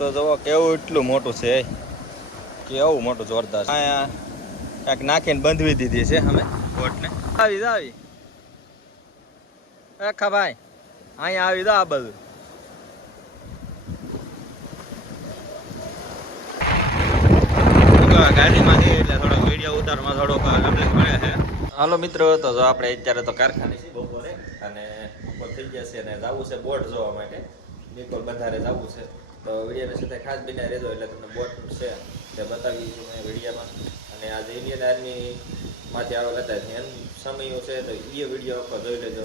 ધાબુ તો કેવું એટલું મોટું છે. કેવું મોટું જોરદાર. અહીંયા નાખીને બંધવી દીધી છે અમે બોટને. આવી જ આવી. અખા ભાઈ, અહીંયા આવી દો આ બધું. એટલે થોડોક વીડિયો ઉતારમાં થોડોક તકલીફ છે. હાલો મિત્રો, તો જો આપણે અત્યારે તો કારખાને છે બપોરે અને બપોર થઈ ગયા છે અને જવું છે બોટ જોવા માટે. નિકોલ બંધારે જવું છે. તો વિડીયોની સાથે ખાસ બિના રહેજો એટલે તમને બોટ છે તે બતાવીશું મેં વિડીયામાં. અને આજે ઇન્ડિયન આર્મી માંથી આવેલા હતા એમ સમયો છે તો એ વીડિયો આખો જોઈ લેજો.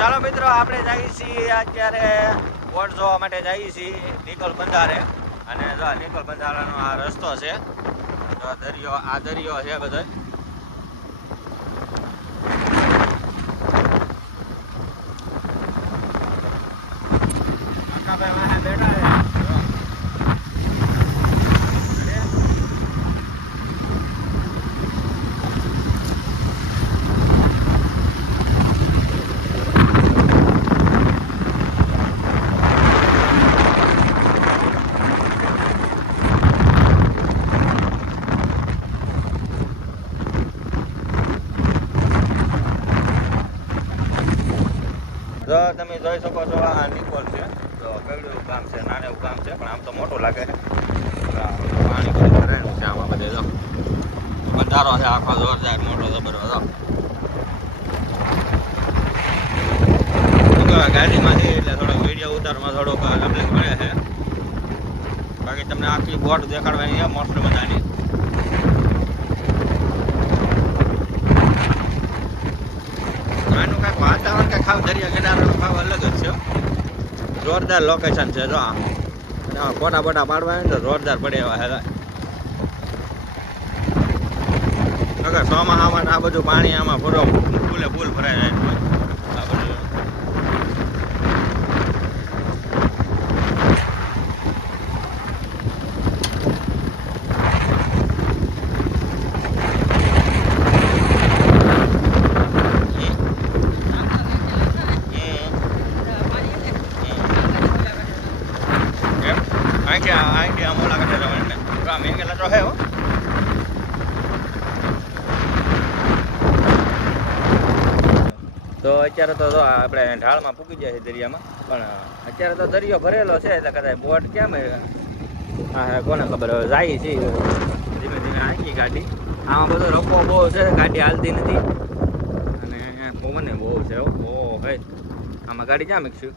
ચાલો મિત્રો, આપણે જઈએ છીએ અત્યારે બોટ જોવા માટે જઈએ છીએ નિકોલ બંધારે. અને જો નિકોલ બંધારાનો આ રસ્તો છે, જો આ દરિયો આ દરિયો છે બધો. બેઠા છે જો. જો તમે જોઈ શકો છો, આ નિકોલ છે. તો કેવડું એવું કામ છે, નાનું એવું કામ છે, પણ આમ તો મોટું લાગે છે. પાણી બધું છે આમાં બધે, જો. બંધારો છે, આખો જોરદાર, મોટો જબરો, જો. ગાડીમાંથી એટલે થોડોક વીડિયો ઉતારમાં થોડોક તકલીફ પડે છે. બાકી તમને આખી બોટ દેખાડવાની છે, મોસ્ટ મજાની આનું કાંઈક વાતાવરણ કાંઈક ખાવ દરિયા કિનારાનો ખાવ અલગ જ છે. જોરદાર લોકેશન છે, જો આ. ફોટા ફોટા પાડવા આવે ને જોરદાર પડે એવા હેલા અગર ચોમાસામાં આ બધું પાણી આમાં પૂરો ફૂલે ફૂલ ભરાઈ જાય છે. આ બધું એમ અહીંથી આ- અહીંથી આમ ઓલા કાંઠે જવાનું તો આ મેન તો હે હો. તો અત્યારે તો આપણે ઢાળમાં પૂકી જાય છે દરિયામાં. પણ અત્યારે તો દરિયો ભરેલો છે, એટલે કદાચ બોટ કેમ હા કોને ખબર હવે, જાય છે. ધીમે ધીમે આવી ગાડી. આમાં બધો રકો બહુ છે, ગાડી હાલતી નથી. અને પવન બહુ છે બહુ હે. આમાં ગાડી ક્યાં મૂકશું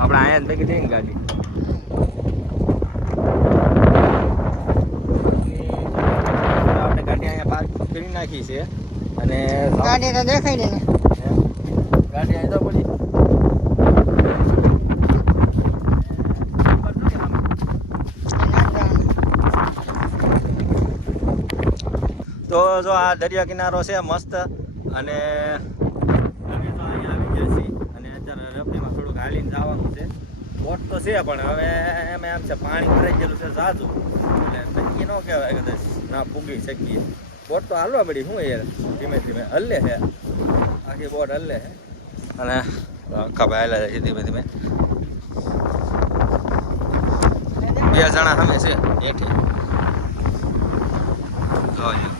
આપણે આયા ભેગી થઈ ગાડી. આપણે ગાડી અહીંયા પાર્ક કરી નાખી છે. અને ગાડી તો દેખાઈ દે ગાડી અહીં તો તો જો આ દરિયા કિનારો છે મસ્ત અને બોટ તો છે, પણ હવે એમ એમ છે, પાણી ભરાઈ ગયેલું છે સાચું એટલે નક્કી ન કહેવાય, કદાચ ના પૂગી શકીએ. બોટ તો હાલવા પડી શું યાર? ધીમે ધીમે હલ્લે છે આખી બોટ હલ્લે છે અને આખા ભાઈ છે ધીમે ધીમે. બે જણા સામે છે એઠી જોજો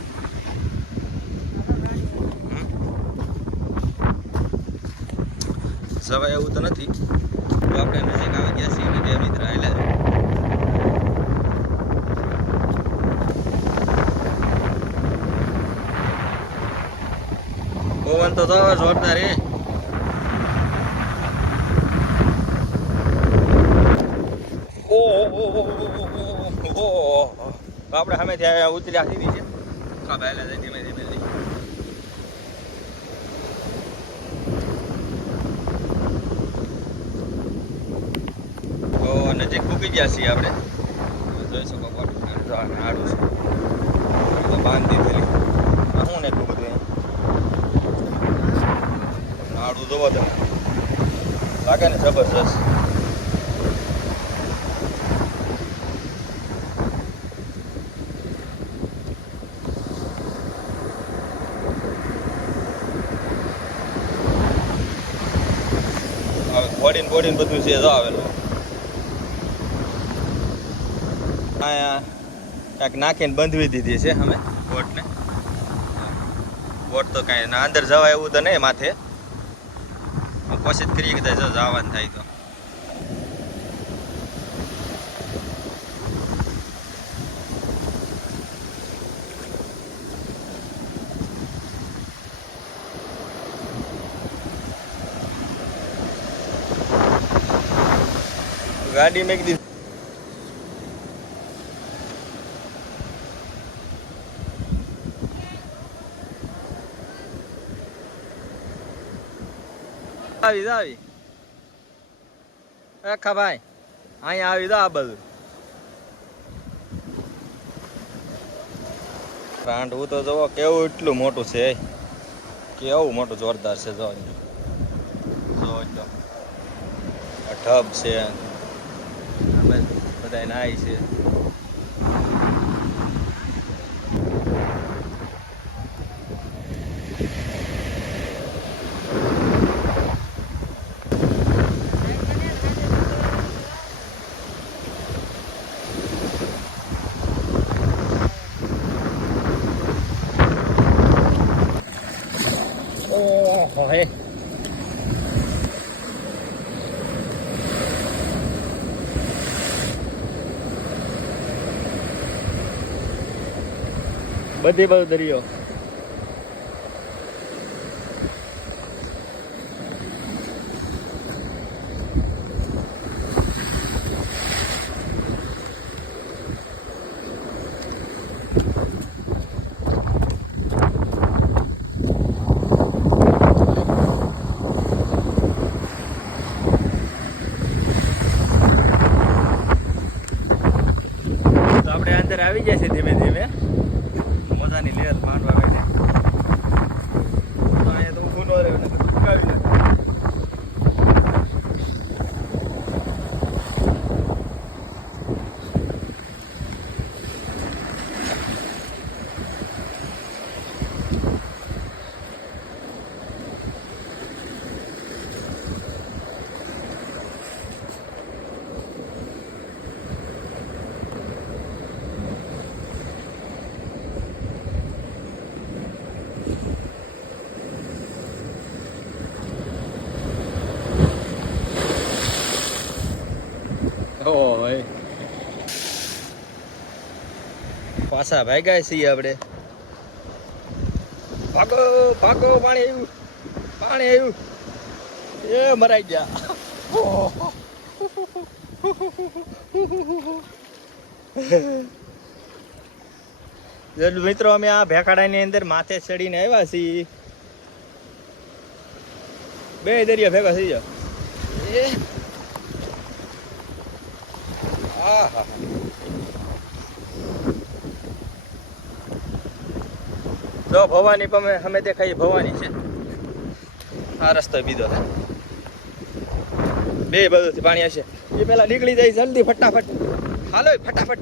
સવાય એવું તો નથી. તો આપણે નજીક આવી ગયા છીએ અને બે મિત્ર આવેલા છે પવન તો જોરદાર રે આપણે સામે ત્યાં ઉતર્યા ખાબાયેલા છે ધીમે ધીમે ધીમે તો નજીક પૂકી ગયા છીએ આપણે જોઈ શકો આડું છે. બાંધી દીધેલી. આ શું એટલું બધું આડું જોવો તમે. લાગે ને જબરજસ્ત. બોડીને બોડીને બધું છે આવેલું. અહીંયા કાંઈક નાખીને બંધવી દીધી છે અમે બોટને. બોટ તો કાંઈ અંદર જવાય એવું તો નહીં માથે. કોશિશ કરીએ કદાચ જો જવાનું થાય તો. ગાડી મેં કીધી આવી જા આવી. એ ભાઈ અહીંયા આવી જા આ બધું. રાંડવું તો જુઓ, કેવું એટલું મોટું છે. કેવું મોટું જોરદાર છે જો ઢબ છે. બધા નાય છે. હે. બધી બાજુ દરિયો તો આપણે અંદર આવી ગયા છે ધીમે ધીમે મજાની લેર માંડવા બેઠે તો અહીંયા તો ઊભું ન રહે ને ઉકાળી જાય ઓય પાછા ભાગ્યા છીએ આપણે. ભાગો ભાગો પાણી આવ્યું પાણી આવ્યું. એ મરાઈ ગયા. મિત્રો અમે આ ભેખાડાની અંદર માથે ચડીને આવ્યા છીએ. બે દરિયા ભેગા થઈ એ? આહા. જો, ભવાની પમે અમે દેખાય ભવાની છે. આ રસ્તો બીજો છે. બે બાજુથી પાણી હશે. એ પેલા નીકળી જાય જલ્દી, ફટાફટ. હાલો ફટાફટ.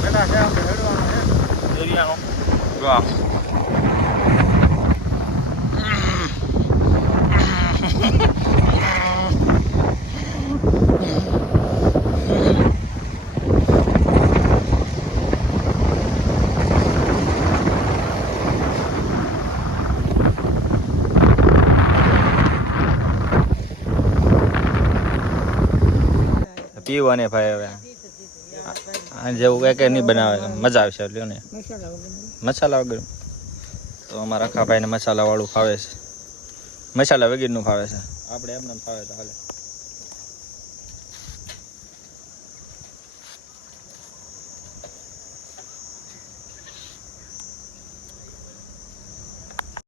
બેટા છે આપણે હેડવાનો છે દરિયાનો વાહ પીવો ને ભાઈ હવે. જેવું કઈ કઈ નહીં બનાવે. મજા આવશે, લ્યો ને. મસાલા વગર. તો અમારા આખા ભાઈને મસાલા વાળું ફાવે છે. મસાલા વગેરેનું ફાવે છે. આપણે એમને ફાવે તો હાલે.